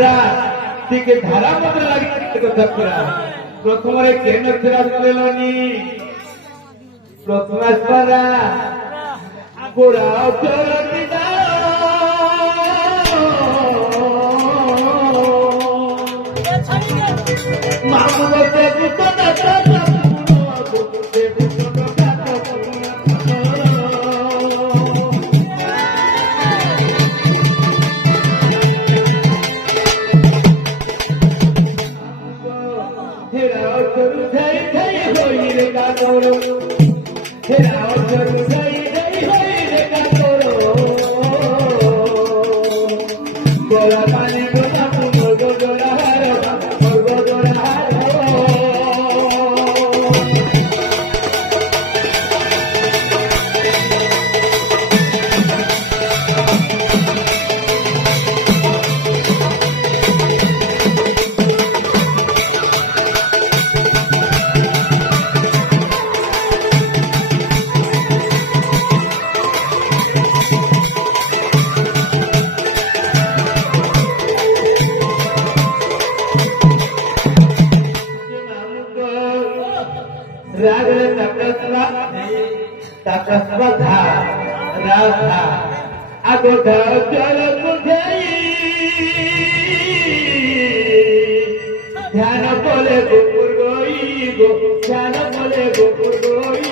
ଧାରା ଟିକେ ଧାରା ମତେ ଲାଗି କଥା ପୁରା ପ୍ରଥମରେ କେନ ଥିଲା କହିଲନି ପ୍ରଥମ ଆସପାରା ଗୋରା ଚରତି ମାମୁ ବତେ କୁତ ध्यान बोले गोपुर गोई गो ध्यान बोले गोपुर गोई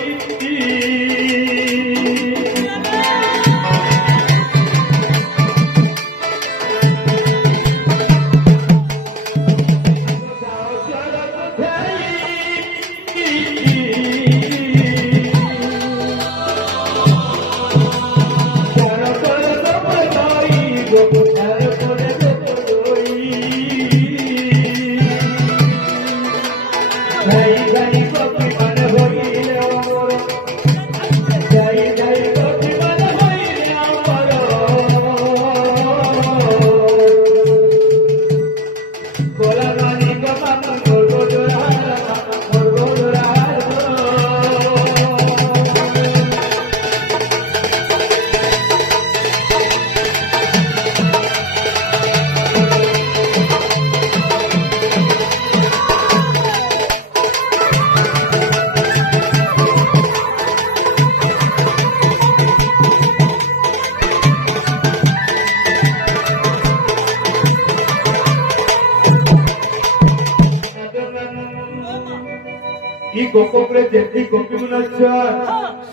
गोपपुरे जेती गोपी मनुष्य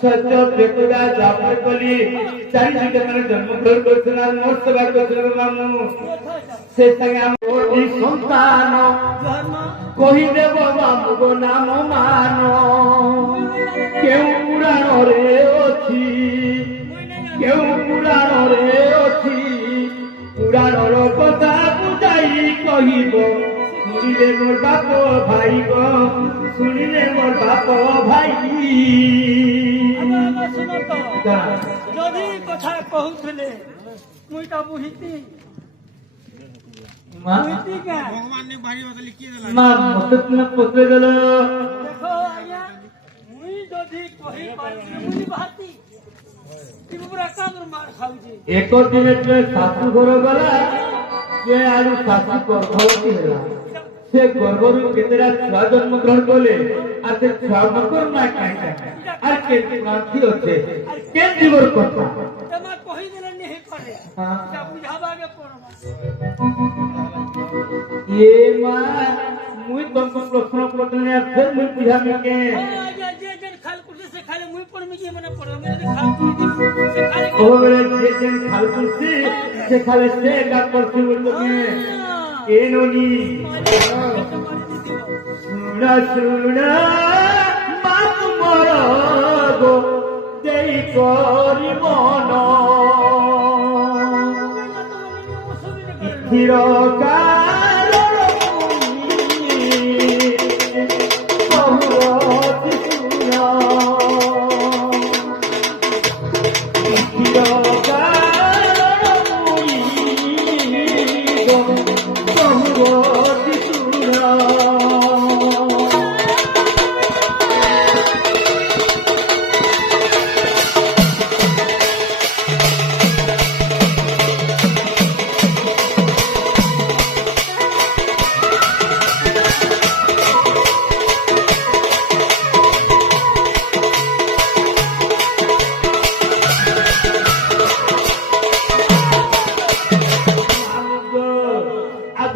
सत्य त्रिपुरा जापर कली चारि जिते माने जन्म ग्रहण करछना मोर सेवा करछना मामू से संगे हम ओडी संतान कहि देव मामू गो नाम मानो केउ पुराण रे अछि पुराण रो कथा बुझाई कहिबो सुनिले मोर बाप भाई गो सुनिले मोर बाप भाई जदि कथा कहूले मुईटा बुझिती बुझिती का भगवान ने बारी बात लिखी देला मां मते तुम पत्रे देलो देखो आया मुई जदि कहि पाती मुई बाती ती पूरा कांदर मार खाउजी एको दिन में सासु घर गला के आलू सासु गर्भवती होला से गर्भरू केतेरा छुआ जन्म ग्रहण कले आ से छुआ मकर ना काटा आ के माथी होते के जीवर करता तमा कहि देले नहीं करे हां जा बुझावा के पड़वा ये मां मुई तुमको प्रश्न पढ़ने फिर मुई बुझामी के जे जे खाल कुर्सी से खाले मुई पड़ में जे मने पड़ मेरे खाल कुर्सी से खाले ओ बड़े जे खाल कुर्सी से खाले से का कुर्सी बोल में एनोनी सुना सुना बात मोर गो देई करी मन इथिर कार बहु सुना इथिर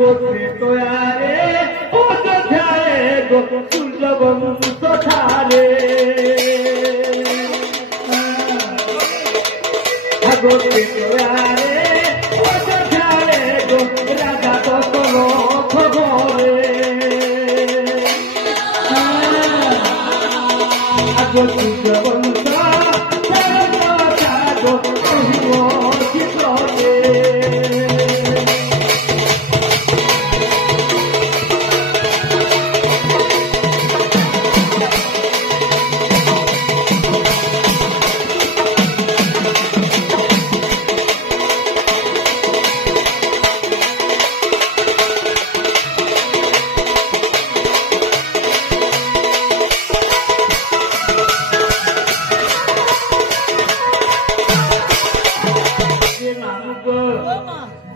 আগোত্রে তোয়ারে অযোধ্যারে গো সূর্যবংশ ধারে আগোত্রে তোয়ারে অযোধ্যারে গো রাজা দশরথ ঘরে আগো সূর্যবংশ গো চিত্রে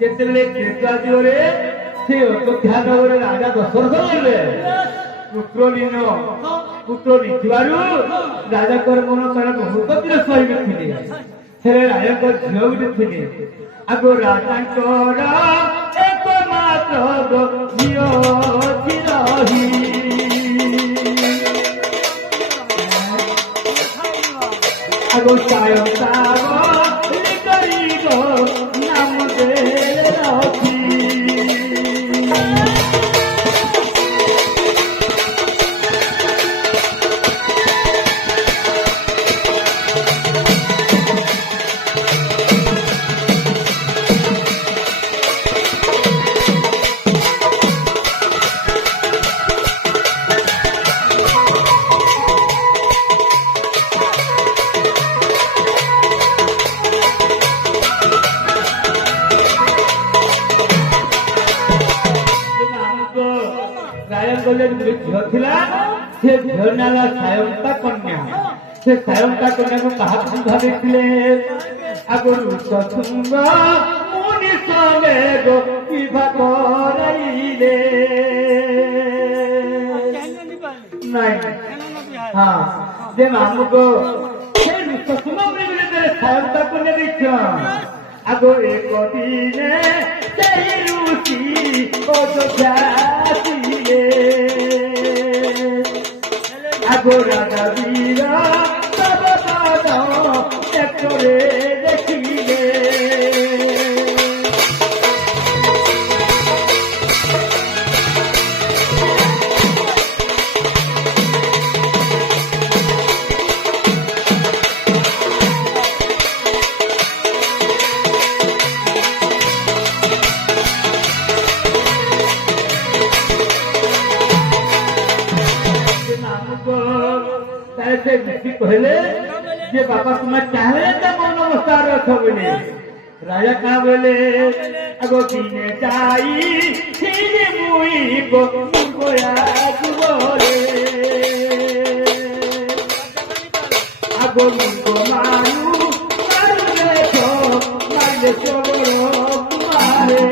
ଯେତେବେଳେ କ୍ଷେତ୍ରାଦିରେ ସେ ଅଯୋଧ୍ୟା ନଗରରେ ରାଜା ଦଶରଥ ହେଲେ ପୁତ୍ର ଲିନ ପୁତ୍ର ଲିଥିବାରୁ ରାଜାଙ୍କର ମନ ତାର ବହୁତ ବିରସ ହୋଇନଥିଲେ ହେଲେ ରାଜାଙ୍କ ଝିଅ ଗୋଟେ ଥିଲେ ଆଗ ରାଜାଙ୍କର ଏକମାତ୍ର ଝିଅ ରହି ଆଗ ସାୟଂ ତାର নাম দে রাখি ଝିଅ ଥିଲା ସେ ଝିଅ ନାଲା ସାୟନ୍ତା କନ୍ୟା ସେ ସାୟନ୍ତା କନ୍ୟାକୁ କାହାକୁ ଭାବିଥିଲେ ଆଗରୁ ଶୁଙ୍ଗ ମୁନି ସଙ୍ଗେ ବିବାହ କରାଇଲେ ନାଇଁ ହଁ ଯେ ମାମୁକ ସେ ଶୁଙ୍ଗ ବିରୁଦ୍ଧରେ ସାୟନ୍ତା କନ୍ୟା ଦେଇଛ ଆଗ ଏକ ଦିନେ ସେହି ଋଷି ଅଯୋଧ୍ୟା আগো রাজা বীরা সব একরে দেখিলে कहले जे बाबा तुम्हें चाहे तो मौन अवस्था रख बोले राजा कहा बोले अगो दिने जाई फिर मुई को गोया जुबरे अगो मुको मारू मारे चोरो तुम्हारे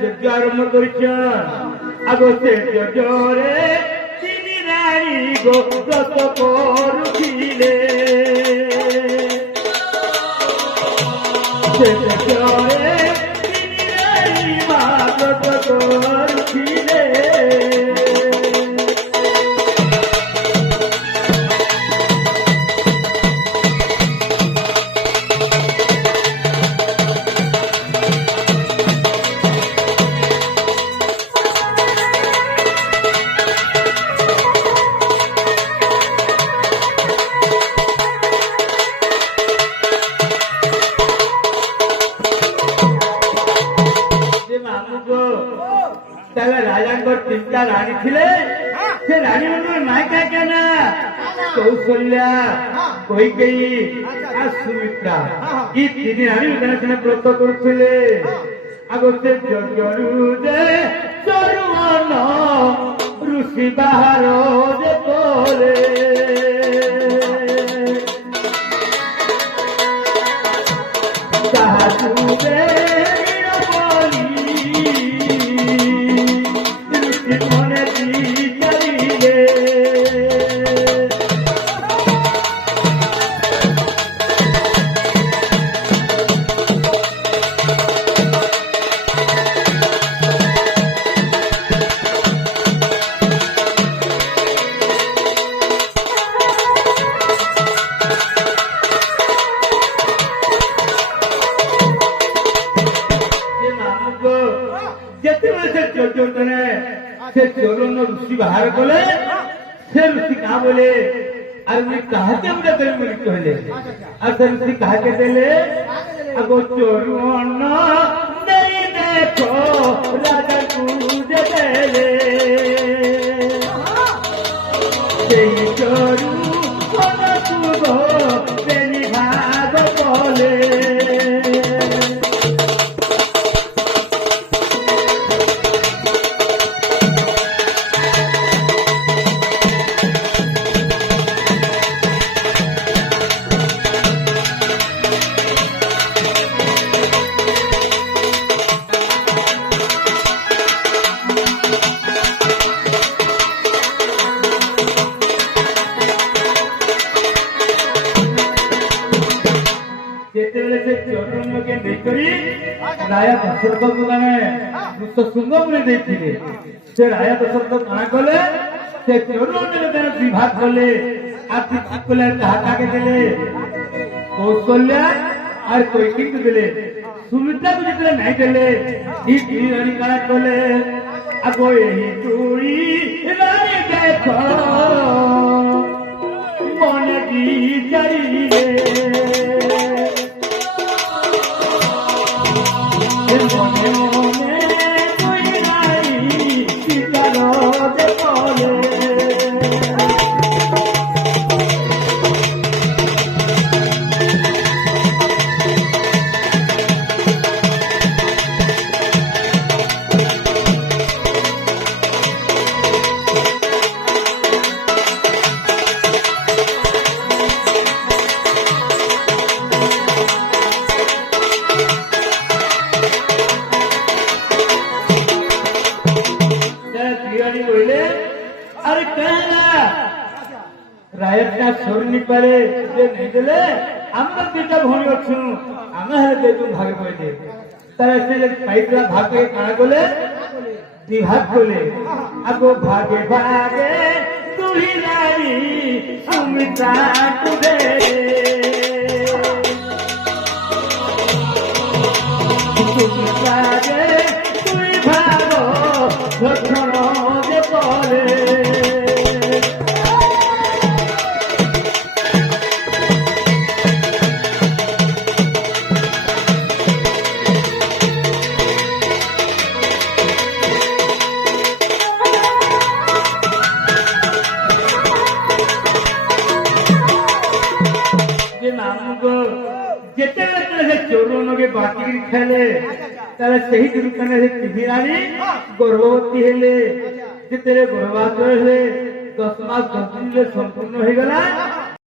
যজ্ঞ আরম্ভ করেছেন আগো সে যজ্ঞরে তিনি রানী গো ব্রত করুছিলে সে যজ্ঞরে তিনি রানী মা ব্রত করুছিলে ମାମୁଁକୁ ତାହେଲେ ରାଜାଙ୍କର ତିନିଟା ରାଣୀ ଥିଲେ ସେ ରାଣୀ ମାନଙ୍କର ନାଁ କାହା ନା କୌଶଲ୍ୟା କୈକେୟୀ ଆଉ ସୁମିତ୍ରା ଏ ତିନି ରାଣୀ ସେନେ ବ୍ରତ କରୁଥିଲେ ଆଗ ସେ ଯଜ୍ଞରୁ ଯେ ଚରୁଅନ ଋଷି ବାହାର ଯେ କଲେ ତାହାକୁ মনে দিলে যেତେବେଳେ ସେ ଚୋରଜনে ସେ ଚୋରନ ଋଷି ବାହାର କଲେ ସେ ଋଷି କାହା ବୋଲେ আর মুই কাহাকে উড়ে দেবে বলে কইলে আর ସେ ଋଷି କାହାକେ ଦେଲେ আগ চোরন নেই দেখো রাজাକୁ যে দেলে সেই চোরু কোনকু গো তেনি ভাগ বলে ଯେତେବେଳେ ସେ ଚୋରନକେ ନେଇକରି ରାଜା ଦଶରଥଙ୍କୁ ମାନେ ଶୃଙ୍ଗପୁରୀ ଦେଇଥିଲେ ସେ ରାଜା ଦଶରଥ କାଣା କଲେ ସେ ଚୋରନକେ ବିଭାଗ କଲେ আর ঠিক কলে কাহা কাকে দিলে কৌশল্যা আর কৈকেয়ীকে দিলে সুমিত্রাকে যেতে নাই দিলে এই দুই রানী কাଣା কলে আগ এই দুই রানী দেখো মনে দি চাইলে মনে মনে তুই নাই চিতার দেখলে अरे कहना रायत छोड़नी पारे नहीं देले आम दुटा भौणी अच्छु आम भागे पड़े तार से पाइला भागे काଣା गले विभाग कले आगो भागे भागे तुही रानी सुमित्रा तुदे सुमित्रा गे तुही भागो लक्षण जे पले चोरनके बाटी खेले से टीवी रानी गर्भवती हेले जिते गर्भवती 10 मास 10 दिन संपूर्ण हो गला